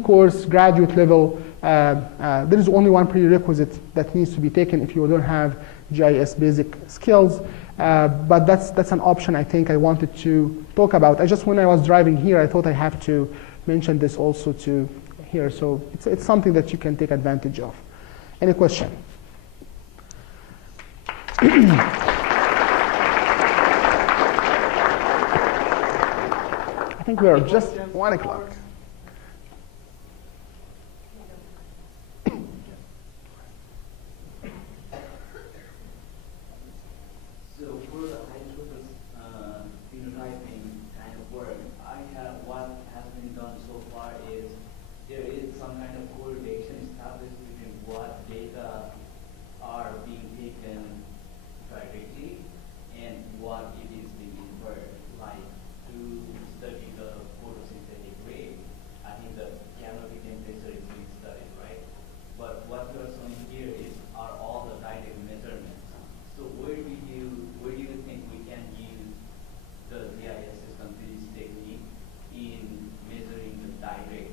course graduate level. There is only one prerequisite that needs to be taken if you don't have GIS basic skills. But that's an option I think I wanted to talk about. When I was driving here, I thought I have to mention this also to here. So it's something that you can take advantage of. Any question? I think we are just 1 o'clock. So for the high throughput phenotyping kind of work, what has been done so far is there is some kind of correlation established between what data are being taken directly and what it is being inferred. Like to study the photosynthetic rate, I think the canopy temperature is being studied, right? But what you are showing here are all the direct measurements. So where do you think we can use the GIS system physics technique in measuring the direct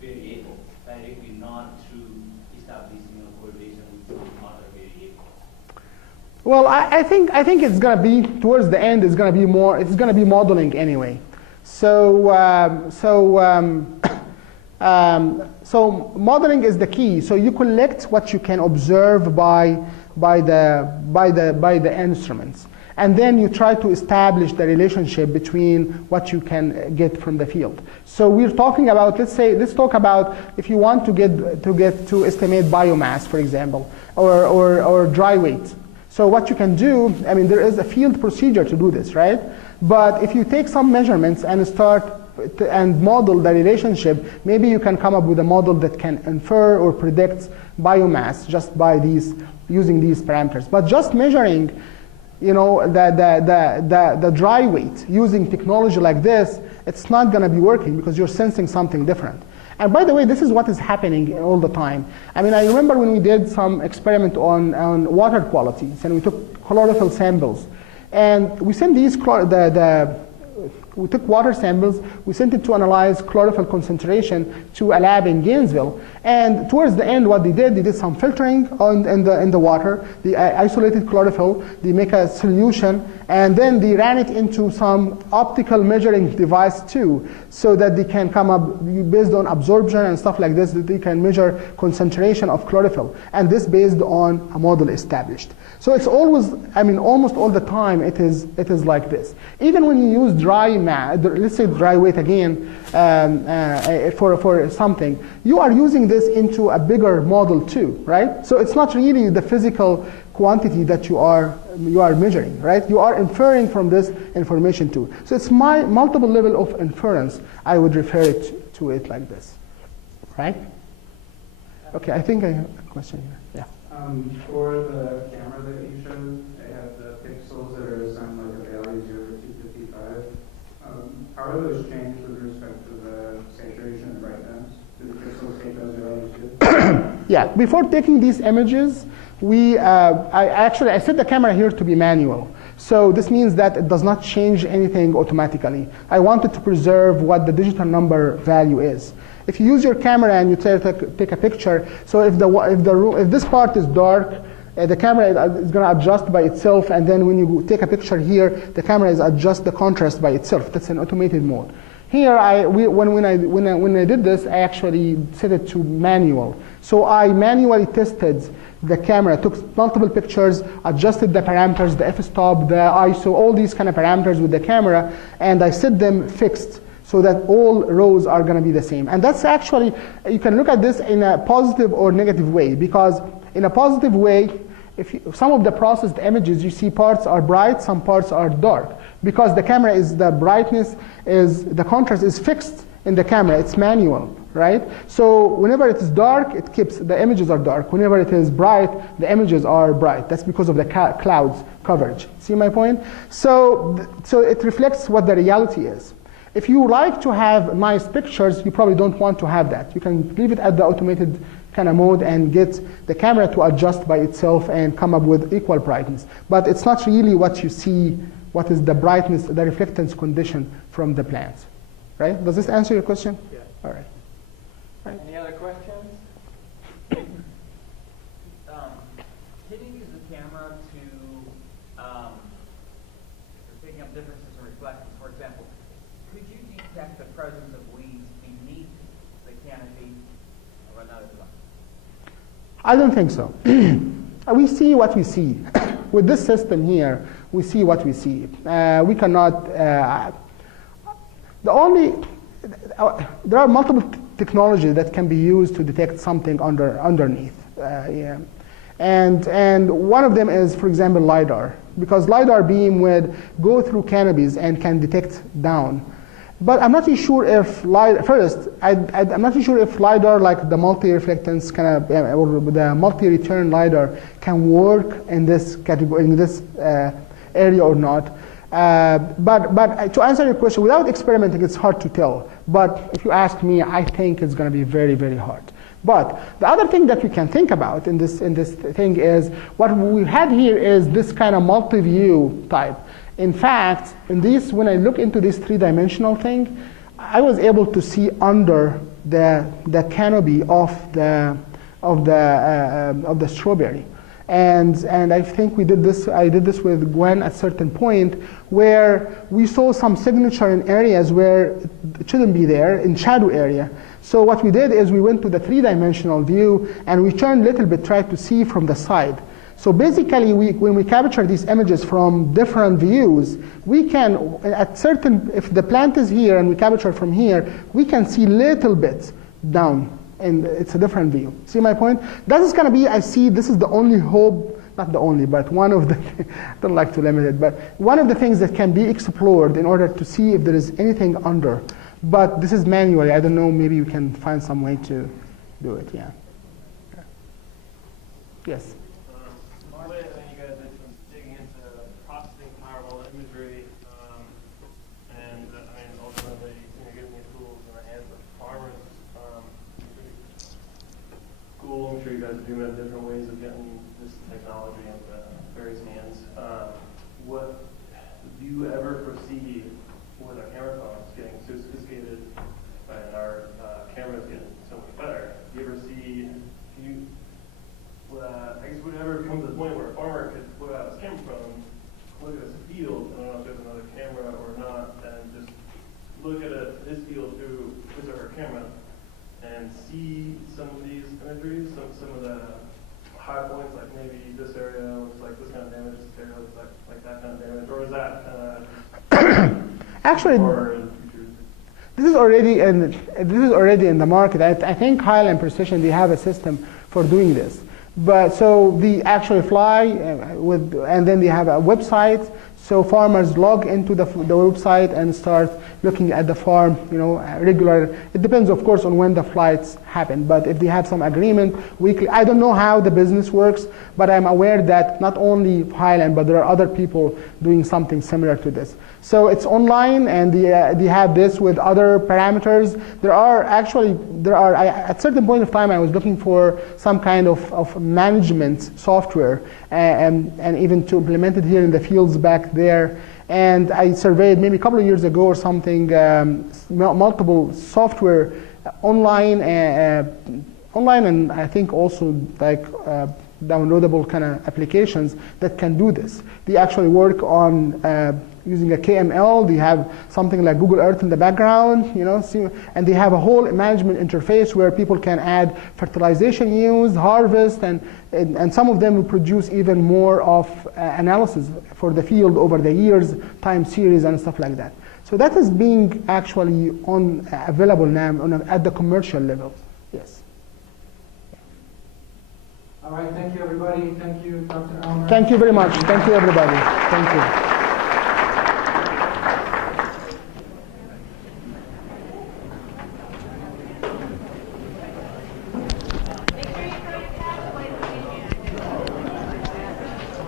variable directly, not through establishing a correlation with some other variable? Well, I think it's going to be towards the end. It's going to be more. It's going to be modeling anyway. So modeling is the key. So you collect what you can observe by the instruments, and then you try to establish the relationship between what you can get from the field. So we're talking about, let's talk about if you want to estimate biomass, for example, or dry weight. So what you can do, I mean, there is a field procedure to do this, right? But if you take some measurements and and model the relationship, maybe you can come up with a model that can infer or predict biomass just by using these parameters. But just measuring, the dry weight using technology like this, it's not going to be working because you're sensing something different. And by the way, this is what is happening all the time. I mean, I remember when we did some experiment on water qualities, and we took chlorophyll samples, and we sent these we took water samples, we sent it to analyze chlorophyll concentration to a lab in Gainesville. And towards the end, what they did some filtering in the water. They isolated chlorophyll, they make a solution, and then they ran it into some optical measuring device too, so that they can come up, based on absorption and stuff like this, that they can measure concentration of chlorophyll. And this based on a model established. So it's always, I mean, almost all the time it is like this. Even when you use dry mass, let's say dry weight again, for something, you are using this into a bigger model too, right? So it's not really the physical quantity that you are measuring, right? You are inferring from this information too. So it's my multiple level of inference. I would refer to it like this, right? Okay, I think I have a question here. Yeah. For the camera that you showed, they have the pixels that are assigned like a value 0 to 255. How are those changed with respect to the saturation and brightness? Do the pixels take those values too? Yeah, before taking these images, I set the camera here to be manual. So this means that it does not change anything automatically. I wanted to preserve what the digital number value is. If you use your camera and you take a picture, so if this part is dark, the camera is going to adjust by itself, and then when you take a picture here, the camera is adjust the contrast by itself. That's an automated mode. Here, when I did this, I actually set it to manual. So I manually tested the camera, took multiple pictures, adjusted the parameters, the f-stop, the ISO, all these kind of parameters with the camera, and I set them fixed so that all rows are going to be the same. And that's actually, you can look at this in a positive or negative way, because in a positive way, some of the processed images, you see parts are bright, some parts are dark, because the camera is, the brightness is, the contrast is fixed in the camera, it's manual, right? So whenever it is dark, it keeps, the images are dark. Whenever it is bright, the images are bright. That's because of the clouds coverage. See my point? So it reflects what the reality is. If you like to have nice pictures, you probably don't want to have that. You can leave it at the automated kind of mode and get the camera to adjust by itself and come up with equal brightness. But it's not really what you see, what is the brightness, the reflectance condition from the plants. Right? Does this answer your question? Yeah. All right. Any other questions? Can you use the camera to, for picking up differences in reflections? For example, could you detect the presence of weeds beneath the canopy of another device? I don't think so. We see what we see. With this system here, we see what we see. We cannot, there are multiple technologies that can be used to detect something underneath. Yeah. And one of them is, for example, LiDAR, because LiDAR beam would go through canopies and can detect down. But I'm not really sure if I'm not really sure if LiDAR, like the multi-reflectance kind of, or the multi-return LiDAR, can work in this category, in this area or not. But to answer your question, without experimenting, it's hard to tell. But if you ask me, I think it's going to be very, very hard. But the other thing that we can think about in this thing is, what we had here is this kind of multi-view type. In fact, when I look into this three-dimensional thing, I was able to see under the canopy of the strawberry. And I think I did this with Gwen at a certain point, where we saw some signature in areas where it shouldn't be there, in shadow area. So what we did is we went to the three-dimensional view, and we turned a little bit, tried to see from the side. So basically, when we capture these images from different views, we can, if the plant is here and we capture from here, we can see little bit down, and it's a different view. See my point? That is going to be, I see, this is the only hope, not the only, but one of the, I don't like to limit it, but one of the things that can be explored in order to see if there is anything under. But this is manually. I don't know, maybe we can find some way to do it, yeah. Yes? You guys did some digging into processing powerful imagery, and I mean, ultimately, getting these tools in the hands of farmers. Cool. I'm sure you guys are doing different ways of getting this technology into various hands. What do you ever foresee with our camera phones getting so sophisticated and our cameras getting so much better? Do you ever see? I guess would ever come to the point where a farmer could pull out his camera phone, look at his field, I don't know if there's another camera or not, and just look at his field through his or her camera and see some of these imageries, some of the high points, like maybe this area looks like this kind of damage, this area looks like that kind of damage, or is that actually, this is already in the market. I think Highland Precision, they have a system for doing this. But so they actually fly and then they have a website. So farmers log into the website and start looking at the farm, regular. It depends, of course, on when the flights happen. But if they have some agreement weekly, I don't know how the business works, but I'm aware that not only Highland, but there are other people doing something similar to this. So it's online, and they have this with other parameters. At a certain point of time, I was looking for some kind of management software, and even to implement it here in the fields back there. And I surveyed maybe a couple of years ago or something, multiple software online and I think also like downloadable kind of applications that can do this. They actually work on using a KML. They have something like Google Earth in the background, you know, and they have a whole management interface where people can add fertilization use, harvest, and some of them will produce even more of analysis for the field over the years, time series and stuff like that. So that is being actually available now at the commercial level. Yes. All right, thank you everybody. Thank you, Dr. Elmer. Thank you very much. Thank you everybody. Thank you.